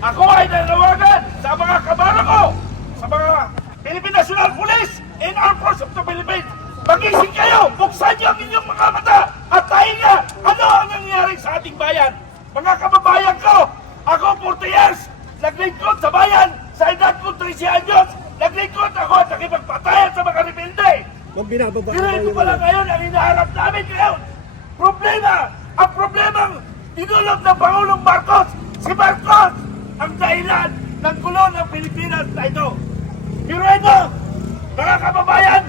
Ako ay nanawagan sa mga kabaro ko, sa mga Philippine National Police and Armed Forces of the Philippines. Magising kayo! Buksan niyo ang inyong mga mata at tahinga! Ano ang nangyayari sa ating bayan? Mga kababayan ko, ako 40 years, naglingkod sa bayan, sa edad ko 13 anyos, naglingkod ako at nakipagpatayan sa mga rebelde. Pero ito pala ngayon ang hinaharap namin ngayon. Problema! Ang problemang tinulog ng Pangulong Marcos, si Marcos, ang dahilan ng gulo ng Pilipinas na ito. Pero ito, mga kababayan,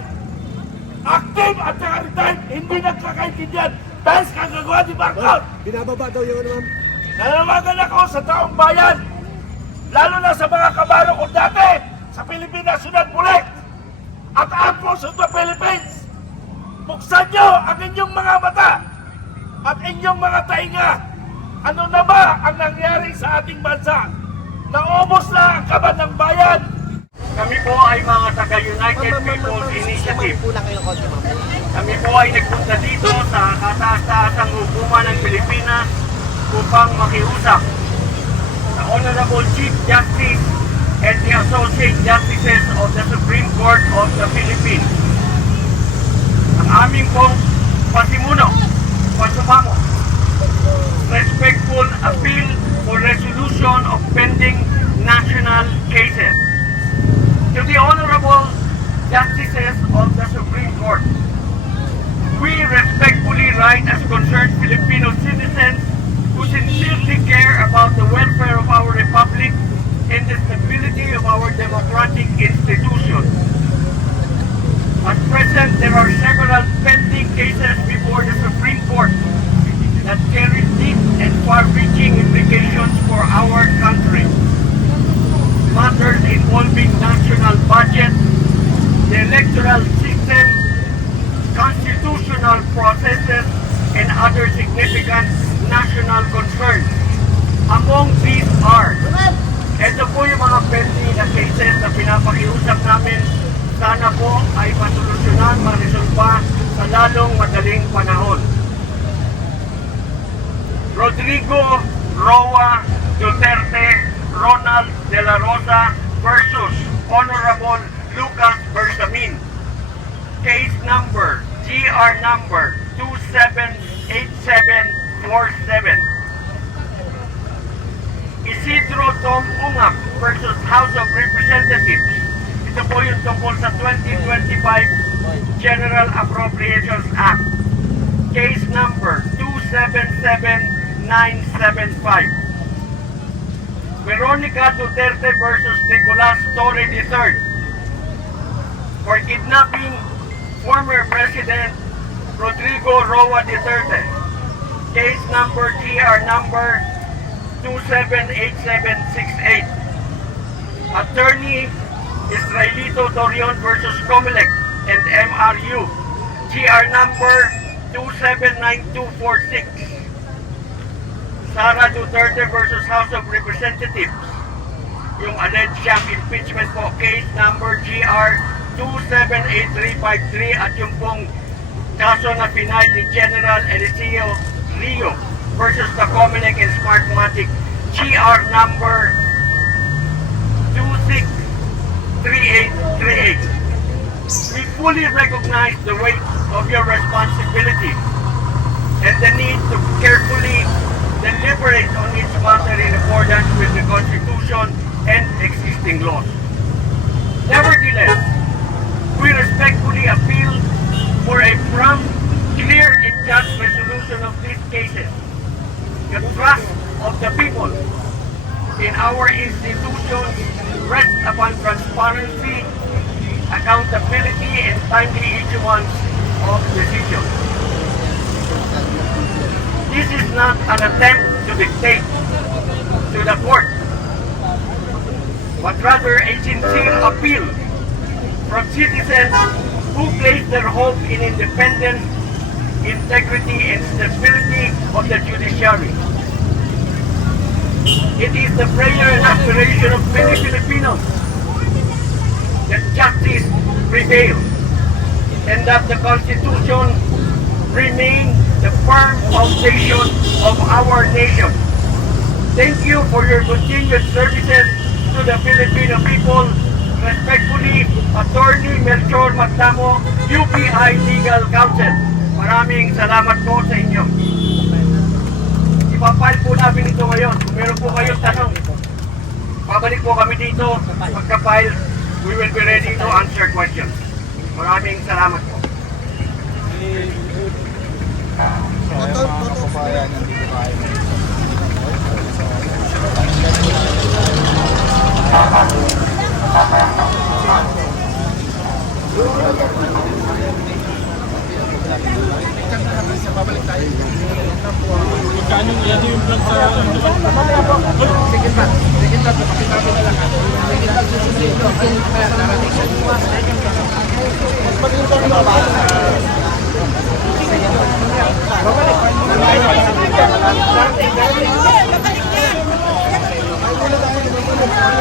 active at retired, hindi nagkakaintindihan dahil sa kagagawa ni Marcos. Binababa daw yung ano, ma'am. Nanawagan ako sa taong bayan, lalo na sa mga kabaro ko dati sa Philippine National Police at Armed Forces of the Philippines. Buksan nyo ang inyong mga mata at inyong mga tainga. Ano na ba ang nangyari sa ating bansa? Naubos na ang kaban ng bayan. Kami po ay mga taga-United People's Initiative. Kami po ay nagpunta dito sa kataas-taasang hukuman ng Pilipinas upang makiusap sa Honorable Chief Justice and the Associate Justices of the Supreme Court of the Philippines. Ang aming pong pasimuno, pasumamo, respectful appeal for resolution of pending national cases. To the Honorable Justices of the Supreme Court, we respectfully write as concerned Filipino citizens who sincerely care about the welfare of our republic and the stability of our democratic institutions. At present, there are several pending cases before the Supreme Court that carry deep and far-reaching implications for our country. Matters involving national budget, the electoral system, constitutional processes, and other significant national concerns. Among these are, ito po yung mga pending na cases na pinapakiusap namin, sana po ay masolusyonan, maresolba sa lalong madaling panahon. Rodrigo Roa Duterte Ronald De La Rosa versus Honorable Lucas Bersamin. Case number GR number 278747. Isidro Tom Ungap versus House of Representatives. Ito po yung tungkol sa 2025 General Appropriations Act. Case number 277975. Veronica Duterte versus Nicolas Torre III for kidnapping former President Rodrigo Roa Duterte. Case number GR number 278768. Attorney Israelito Torion versus Comelec and MRU. GR number 279246. Sara Duterte versus House of Representatives. Yung alleged sham impeachment po, case number GR 278353 at yung pong kaso na final ni General Eliseo Rio versus the Comelec and Smartmatic, GR number 263838. We fully recognize the weight of your responsibility and the need to carefully deliberate on each matter in accordance with the Constitution and existing laws. Nevertheless, we respectfully appeal for a prompt, clear and just resolution of these cases. The trust of the people in our institutions rests upon transparency, accountability, and timely issuance of decisions. This is not an attempt to dictate to the court, but rather a sincere appeal from citizens who place their hope in independence, integrity, and stability of the judiciary. It is the prayer and aspiration of many Filipinos that justice prevail and that the Constitution remain the firm foundation of our nation. Thank you for your continued services to the Filipino people. Respectfully, Attorney Melchor Magdamo, UPI Legal Counsel. Maraming salamat po sa inyo. Ipapile po namin ito ngayon. Kung meron po kayong tanong, babalik po kami dito. Pagka-file, we will be ready to answer questions. Maraming salamat po.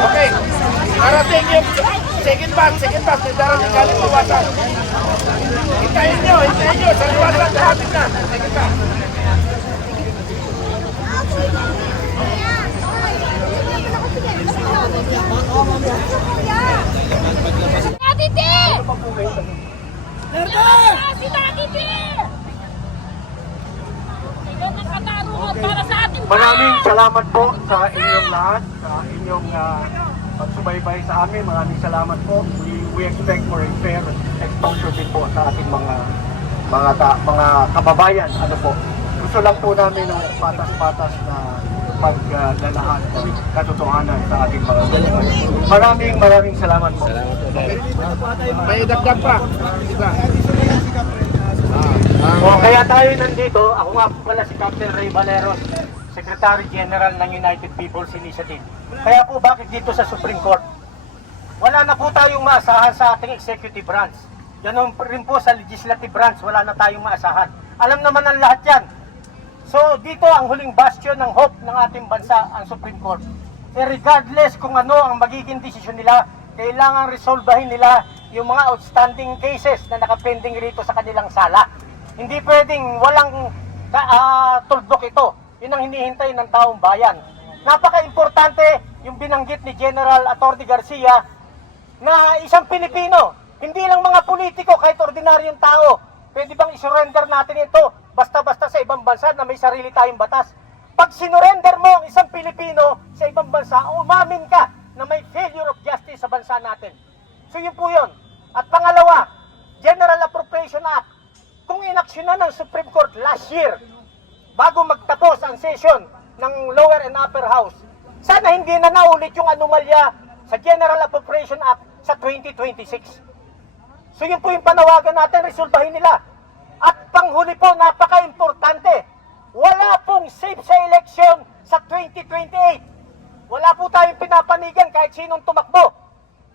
Okay, parating yung second batch, may darating galing bawasan. Hintayin nyo, sa liwasan, darating na. Second batch. Titi! Si Titi! Ilan ang katarungan para sa ating Maraming salamat po sa inyong lahat, sa inyong pagsubaybay sa amin. Maraming salamat po. We expect for a fair exposure din po sa ating mga kababayan. Ano po? Gusto lang po namin ng patas-patas na paglalahad ng katotohanan sa ating mga kababayan. Maraming salamat po. May dagdag pa. Kaya tayo nandito, ako nga po pala si Captain Ray Valeros, Secretary General ng United People's Initiative. Kaya po bakit dito sa Supreme Court? Wala na po tayong maasahan sa ating executive branch. Ganun rin po sa legislative branch, wala na tayong maasahan. Alam naman ng lahat yan. So dito ang huling bastion ng hope ng ating bansa, ang Supreme Court. Regardless kung ano ang magiging desisyon nila, kailangan resolbahin nila yung mga outstanding cases na nakapending rito sa kanilang sala. Hindi pwedeng walang tuldok ito. Yun ang hinihintay ng taong bayan. Napaka-importante yung binanggit ni General Atty. Garcia na isang Pilipino, hindi lang mga politiko, kahit ordinaryong tao, pwede bang isurrender natin ito basta-basta sa ibang bansa na may sarili tayong batas? Pag sinurrender mo ang isang Pilipino sa ibang bansa, umamin ka na may failure of justice sa bansa natin. So yun po yun. At pangalawa, General Appropriation Act. Kung inaksyonan ng Supreme Court last year, bago magtapos ang session ng lower and upper house, sana hindi na naulit yung anomalya sa General Appropriation Act sa 2026. So yun po yung panawagan natin, resolbahin nila. At panghuli po, napaka-importante, wala pong safe sa election sa 2028. Wala po tayong pinapanigan kahit sinong tumakbo.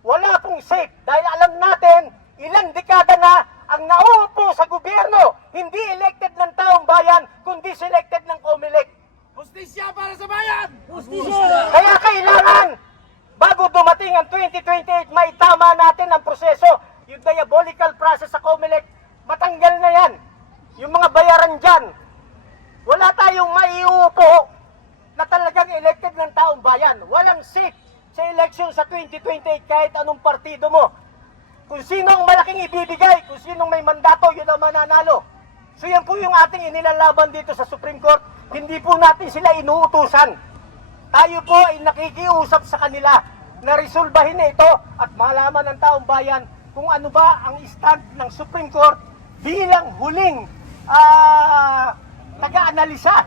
Wala pong safe dahil alam natin ilang dekada na ang nauupo sa gobyerno, hindi elected ng taong bayan, kundi selected ng COMELEC. Justisya para sa bayan! Kaya kailangan, bago dumating ang 2028, maitama natin ang proseso. Yung diabolical process sa COMELEC, matanggal na yan. Yung mga bayaran dyan, wala tayong maiuupo na talagang elected ng taong bayan. Walang safe sa election sa 2028 kahit anong partido mo. Kung sino ang malaking ibibigay, kung sino may mandato, yun ang mananalo. So yan po yung ating inilalaban dito sa Supreme Court. Hindi po natin sila inuutusan. Tayo po ay nakikiusap sa kanila na resolbahin na ito at malaman ng taong bayan kung ano ba ang stand ng Supreme Court bilang huling taga-analisa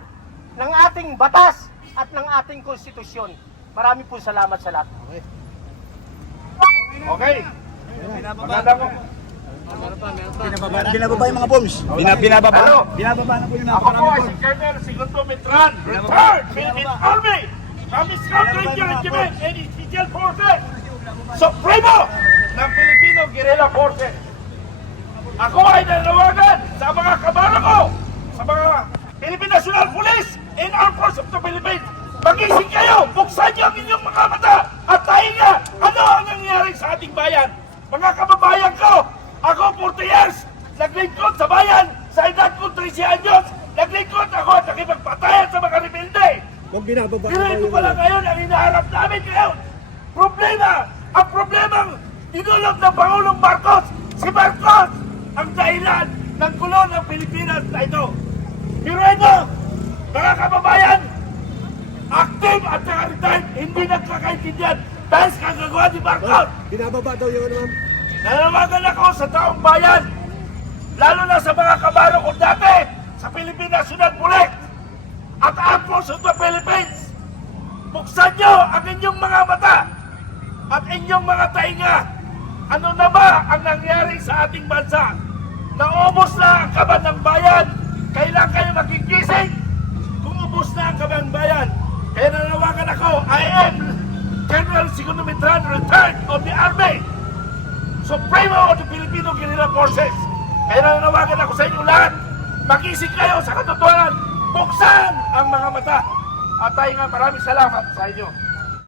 ng ating batas at ng ating konstitusyon. Marami po salamat sa lahat. Okay. Binababa yung mga bombs. Binababa. Ano? Binababa na po yung Ako po ay si Colonel Segundo Metran, retired Philippine Army, kami Scout Ranger Regiment, and Special Forces, Supremo ng Filipino Guerrilla Forces. Ako ay nanawagan sa mga kabaro ko, sa mga Philippine National Police and Armed Forces of the Philippines. Magising kayo, buksan niyo ang inyong mga mata at tahinga ano ang nangyayari sa ating bayan. Mga kababayan ko, ako 40 years, naglingkod sa bayan, sa edad ko 13 anyos, naglingkod ako at nakipagpatayan sa mga rebelde. Huwag binababa Pero ito pala ngayon ang hinaharap namin ngayon. Problema! Ang problemang inulog ng Pangulong Marcos! Si Marcos ang dahilan ng gulo ng Pilipinas na ito. Pero ito, mga kababayan, active at saka retired, hindi nagkakaintindihan dahil sa kagagawa ni Marcos. Binababa daw yung ano, ma'am. Nanawagan ako sa taong bayan, lalo na sa mga kabaro ko dati sa Philippine National Police at Armed Forces of the Philippines. Buksan nyo ang inyong mga mata at inyong mga tainga. Ano na ba ang nangyari sa ating bansa? Naubos na ang kaban ng bayan. Kailan kayo magigising kung ubos na ang kaban ng bayan? Kaya nanawagan ako, I am General Segundo Mitran, retired of the Army, Supremo of the Filipino Guerrilla Forces. Kaya nanawagan ako sa inyo lahat, magising kayo sa katotohanan, buksan ang mga mata. At tayo nga, maraming salamat sa inyo.